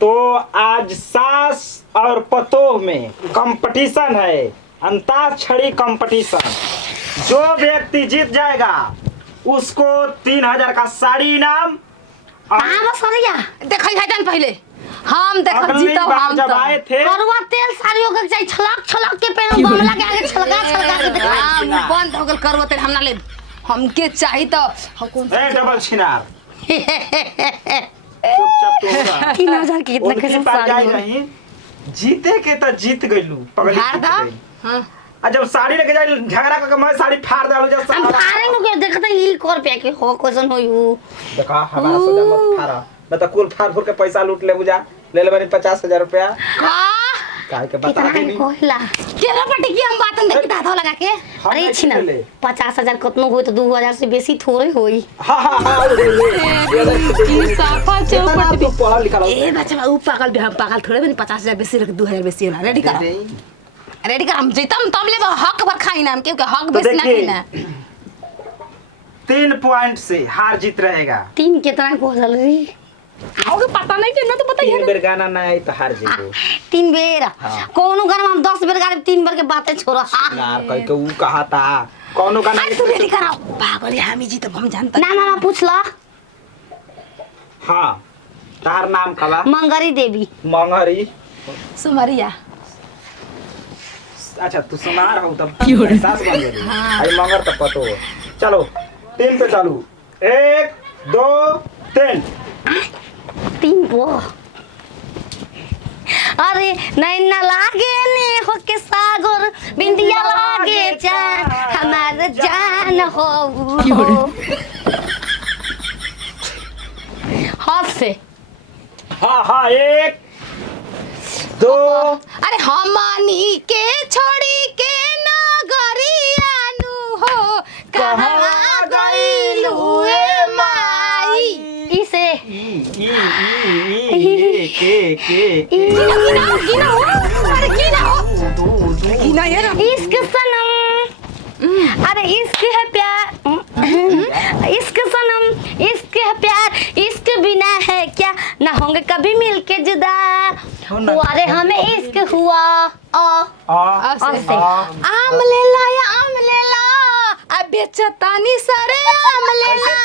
तो आज सास और पतोह में कंपटीशन है, अंताक्षरी कंपटीशन। जो व्यक्ति जीत जाएगा उसको 3000 का साड़ी इनाम। बस सरिया देखै है जान पहले हम देखब जीतब हम जब आए थे करुआ तेल साड़ियों के चाहिए छलक छलक के पेन बमला के आगे छलका छलका के दिखा बंद हो गेल करबो तेल हम ना लेब। हमके चाही तो हम कौन ए डबल छिनार चुपचाप तो होगा। 3000 की इतना कैसे साड़ी नहीं जीते के तो जीत गइलू पगली हार दा। हां आ जब साड़ी लेके जाई झगड़ा करके मैं साड़ी फाड़ डालू जब हम फाड़े नु के देखत ई कर पे के हो क्वेश्चन होई उ देखा हमारा सोचा मत फाड़ा मैं तो कुल फाड़ फुर के पैसा लूट ले बुझा ले ले बारी 50000 रुपया का काहे के बता कितना के नहीं कोहिला केरा पटी की हम बातन देख के हाथ लगा के अरे छिना 50000 कितना होई तो 2000 से बेसी थोड़े होई। हां हां हां की साफा चौपट तो पढ़ा लिखा ए बच्चा ऊ पागल भी हम पागल थोड़े बनी 50000 बेसी रख 2000 बेसी ना रेडी कर रेडी कर हम जीतम तब ले हक भर खाई ना क्योंकि हक बेसी ना खाई ना 3 पॉइंट से हार जीत रहेगा। 3 कितना को रे आओगे पता नहीं चलना तो बताइए 3 बेर गाना ना आई तो हार जीतो 3 बेर कोनो गाना हम 10 बेर गाने 3 बेर के बातें छोड़ा यार कह के ऊ कहा था कौनो गाना अरे तू रेडी कराओ पागल हम ही जीतब हम जानता ना ना पूछ ला। हां तार नाम कला मंगरी देवी मंगरी सुमरिया। अच्छा तू सुनार हो तब सास बन गई आई मंगर तब पतो चलो 3 पे चालू 1 2 3 वो अरे नैना लागे ने हो के सागर बिंदिया लागे जान हमार जान हो हाथ से हां हां 1 2 अरे हमनी के छोड़ी के नगरिया नु हो कहां गइलू ए माई इसे गिना यार इश्क सनम अरे इश्क है प्यार इश्क सनम इश्क है प्यार इश्क बिना है क्या ना होंगे कभी मिलके जुदा अरे हमें इश्क हुआ आम ले ला या आम ले ला अब बेचतानी सारे आम ले ला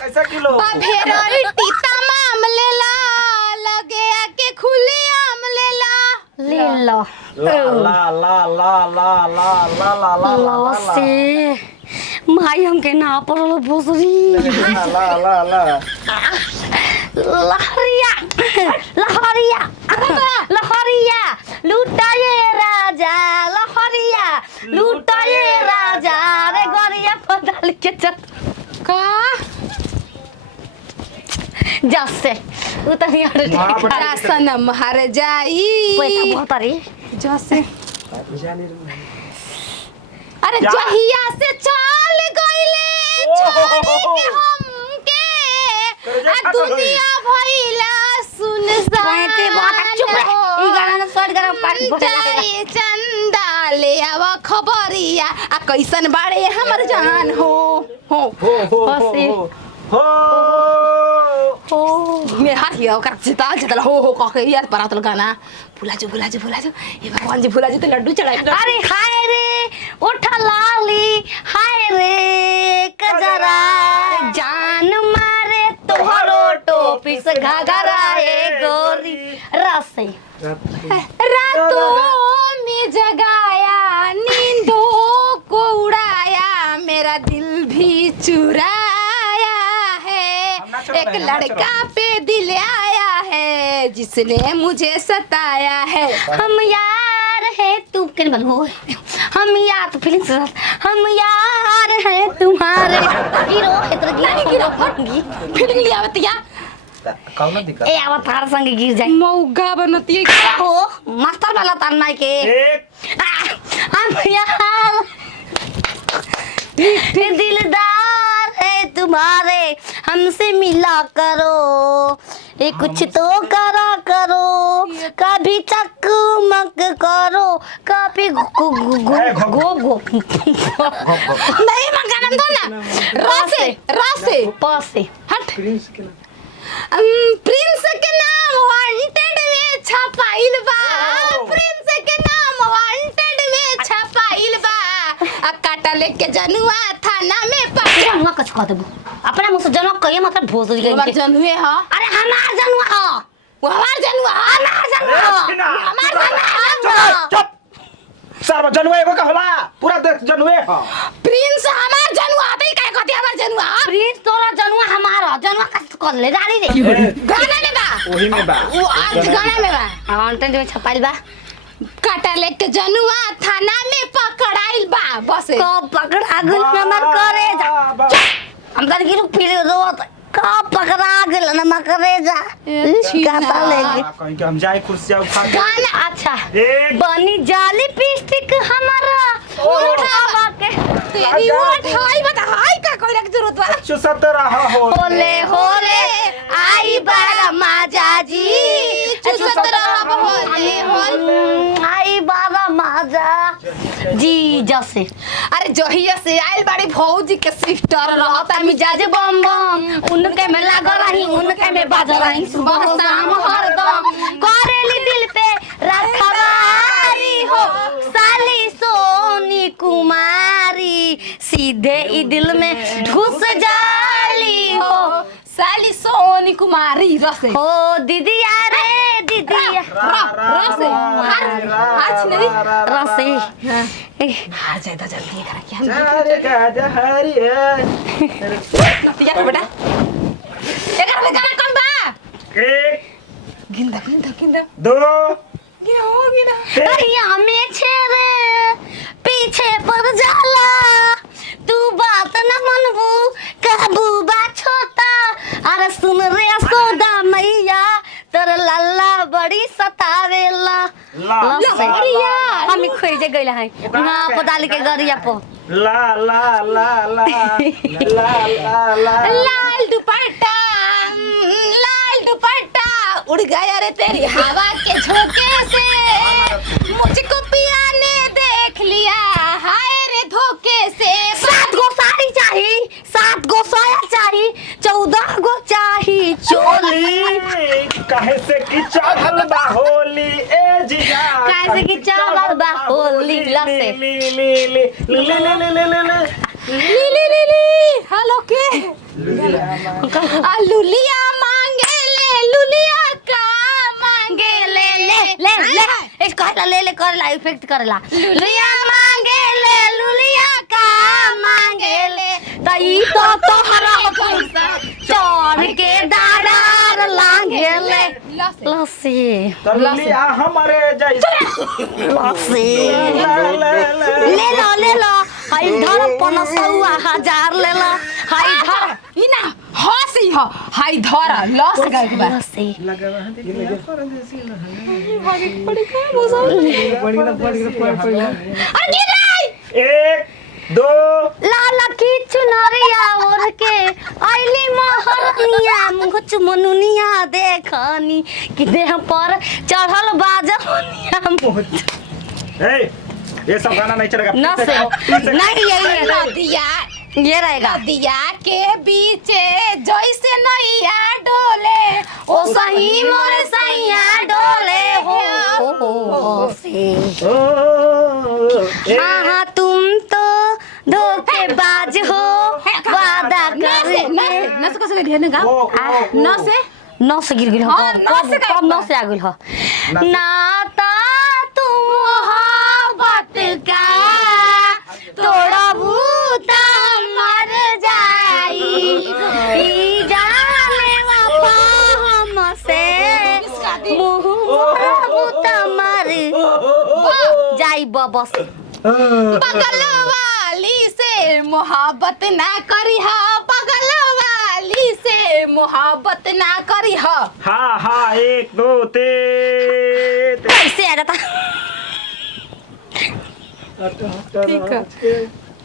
कैसे किलो भेड़ोई टीता माम ले ला लगे आके खुले आम ले ला ले लो ला ला ला ला ला ला ला ला लो से माई हमके ना पड़लो भोसरी ला ला ला लहरिया लहरिया लहरिया लुटाए राजा लहरिया लुटाए राजा रे गोरिया पदल के चल का जैसे उतनी हरा सनम हर जाई पैसा बहुत रे जैसे अरे जहिया से चल गइले छोड़ के हमके आ दुनिया भइला सुनसान ते बहुत चुप रह ई गाना ना छोड़ कर पानी जाए चंदा ले आवा खबरिया आ कैसन बाड़े हमर जान हो मैं हाथ हिया कर चिता चिता हो कह के यार परातल गाना भुला जो ये भगवान जी भुला जो तो लड्डू चढ़ाए अरे हाय रे उठा लाली हाय रे कजरा जान मारे तोहरो टोपी से घाघराए गोरी रसे रातों में जगाया नींदों को उड़ाया मेरा दिल भी चुराया है एक लड़का पे दिल आया है जिसने मुझे सताया है हम यार है तू किन बोलो हम यार तो फीलिंग्स हम यार है तुम्हारे गिरो इधर गिरो फटगी फीलिंग लिया बतिया कौन दिक्कत ए अवतार संग गिर जाए मौगा बनती है क्या हो मास्टर वाला ताना के हम यार दिलदार है तुम्हारे हमसे मिला करो ये कुछ तो करा करो कभी चकमक करो कभी गो नहीं मंगाना दो ना रासे पासे हट प्रिंस के नाम वांटेड जनुआ थाना में पकड़ा जनुआ कछ कह देबू अपना मुंह से जनुआ कहिए मतलब भोसड़ी गई हमार जनुए ह अरे हमार जनुआ हो वो हमार जनुआ हमार जनुआ हो हमार जनुआ चुप सर्व जनुए एगो का होला पूरा देश जनुए ह प्रिंस हमार जनुआ आते ही काहे कहती हमार जनुआ प्रिंस तोरा जनुआ हमारा जनुआ कछ कर ले रानी रे गाना में बा ओही में बा वो आज गाना में बा अंतन में छपाइल बा काटा लेके जनुआ थाना में पकड़ाइल बा बस को पकड़ा गुल नमक करे जा अंदर गिरु पीले रोत का पकड़ा गेल नमक करे जा गाता लेके कहीं के हम जाए कुर्सी उठा के गाना अच्छा एक बनी जाली पिस्टिक हमारा उठावा के तेरी ओट हाय बता हाय का कोई रख जरूरत बा चुसत रहा हो होले होले आई बारा माजा जी चुसत रहब होले होले आई बारा माजा जी जैसे अरे जहिया से आइल बाड़ी भौजी के सिस्टर रहता मिजाज बम बम उनके में लाग रही उनके में बाज रही सुबह शाम हरदम करेली दिल पे रखवारी हो साली सोनी कुमारी सीधे ई दिल में घुस जाली हो साली सोनी कुमारी रसे हो दीदिया रे दीदिया रसे आज नहीं रसी हार जाए तो जल्दी करा क्या जारे गाजा हरी नतिया बेटा एकर में गाना कौन बा एक गिंदा गिंदा गिंदा दो गिना हो गिना दरिया में छेरे पीछे पड़ जाला तू बात न मनबू काबू बा छोटा अरे सुन रे सोदा मैया तर लल्ला बड़ी सतावेला ला गरिया हम खोई जे गइला है वहां पदाली के गरिया पो ला ला ला ला ला ला ला लाल दुपट्टा उड़ गया रे तेरी हवा के झोंके से मुझको पिया ने देख लिया हाय रे धोखे से 7 गो साड़ी चाही 7 गो साया चाही 14 गो चाही चोली काहे से कि चढ़ल बा होली ए जीजा काहे से कि चढ़ल बा होली लसे ली ली ली ली ली ली ली ली ली हेलो के आ लुलिया मांगे ले लुलिया का मांगे ले इस कहला ले करला इफेक्ट करला लुलिया मांगे ले लुलिया का मांगे ले तई तो तोहरा पैसा चढ़ के दादार लांगे ले लसी तलिया हमारे जैसे लसी ला ला ला ले लो हाय धर 500,000 ले लो हाय धर ई ना हसी ह हाय धर लॉस गए के बाद लसी अरे गिर एक दो लाला की चुनरिया ओढ़ के आइली महरनिया मुख चुमनुनिया देखनी कि देह पर चढ़ल बाजनिया ए ये सब गाना नहीं चलेगा न से नहीं यही नदिया ये रहेगा नदिया के बीच जैसे नैया डोले ओ सही मोर सैया डोले हो से ओ ए हाँ तुम तो धोखेबाज हो वादा कर न से कैसे ढेर का ओ न से नौ से गिर गिल हाँ, नौ से का- कब 9 से आ गिल हो नाता तुम मोहब्बत का तोड़ा भूता मर जाई ई जाने वफा हमसे मुँह भूता मर जाई बबस बगल वाली से मोहब्बत ना करी हा बगल वाली से मोहब्बत ना करी हा हाँ हाँ 1 2 3 कैसे आ जाता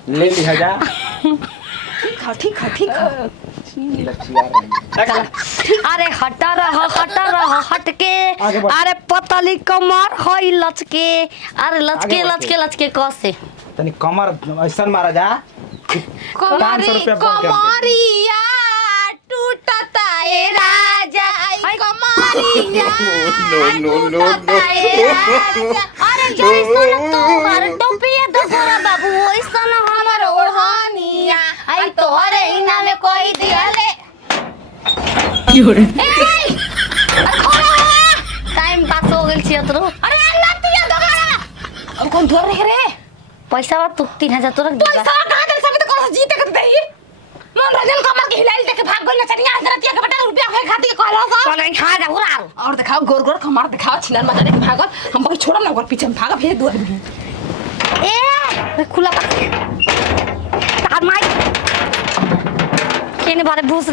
ले लिया जा ठीक है अरे हटा रह हट के आगे बढ़। अरे पतली कमर हई लचके अरे लचके आगे बढ़। लचके लचके कसे तनी कमर ऐसा मारा जा 500 रुपया बढ़ के कमरिया टूटता ए राजा आई कमरिया टूटता ए राजा अरे जैसन तोहर टोपिया तो गोरा बाबू ओइसन हमर ओढ़ा में कोई दिया ले टाइम पास हो गेल छियै तोरो। अरे लतिया दोगरा अब कौन धोर रहे रे पैसा बा तू 3000 तो रख दे। पैसा कहां दे सब तो कर जीते के देही मनोरंजन कमर के हिलाइल देखे भाग गइल नचनिया हजरतिया के बेटा रुपया खाए खाती के कहला सा चल खा जा उड़ा और दिखाओ गोर गोर कमर दिखाओ छिनर मजा देके भागल हम बाकी छोड़म ना ओकर पीछे में भागा भेज दो ए खुला पा तार माई केने बारे भूस